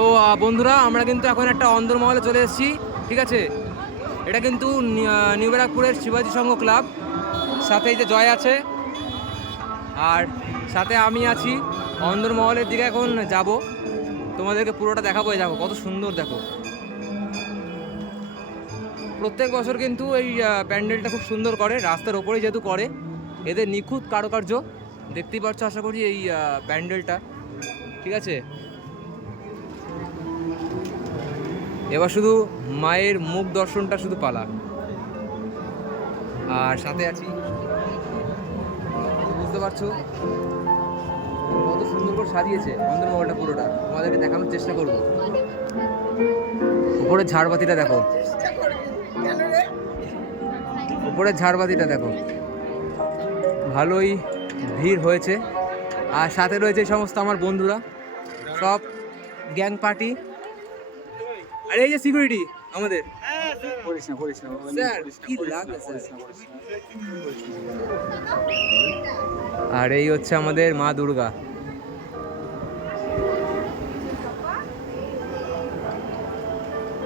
তো বন্ধুরা, আমরা কিন্তু এখন একটা অন্দরমহলে চলে এসেছি, ঠিক আছে? এটা কিন্তু নিউ ব্যারাকপুরের শিবাজি সংঘ ক্লাব, সাথে এই যে জয় আছে। আর সাথে আমি আছি, অন্দরমহলের দিকে এখন যাব। তোমাদেরকে পুরোটা দেখাবো যাব কত সুন্দর, দেখো। প্রত্যেক বছর কিন্তু এই প্যান্ডেলটা খুব সুন্দর করে, রাস্তার ওপরে যেহেতু করে, এদের নিখুঁত কারুকার্য, দেখতেই পাচ্ছ, আশা করি এই প্যান্ডেলটা, ঠিক আছে? এবার শুধু মায়ের মুখ দর্শনটা শুধু পালা। আর সাথে আছি বুঝতে পারছ? কত সুন্দর করে সাজিয়েছে অন্দরমহলটা পুরোটা। তোমাদেরকে দেখানোর চেষ্টা করব। উপরের ঝাড়বাতিটা দেখো। উপরের ঝাড়বাতিটা দেখো। ভালোই ভিড় হয়েছে। আর সাথে রয়েছে সমস্ত আমার বন্ধুরা। সব গ্যাং পার্টি। আর এই যে সিকিউরিটি আমাদের। করিস না করিস না স্যার কি লাগবে স্যার? আর এই হচ্ছে আমাদের মা দুর্গা।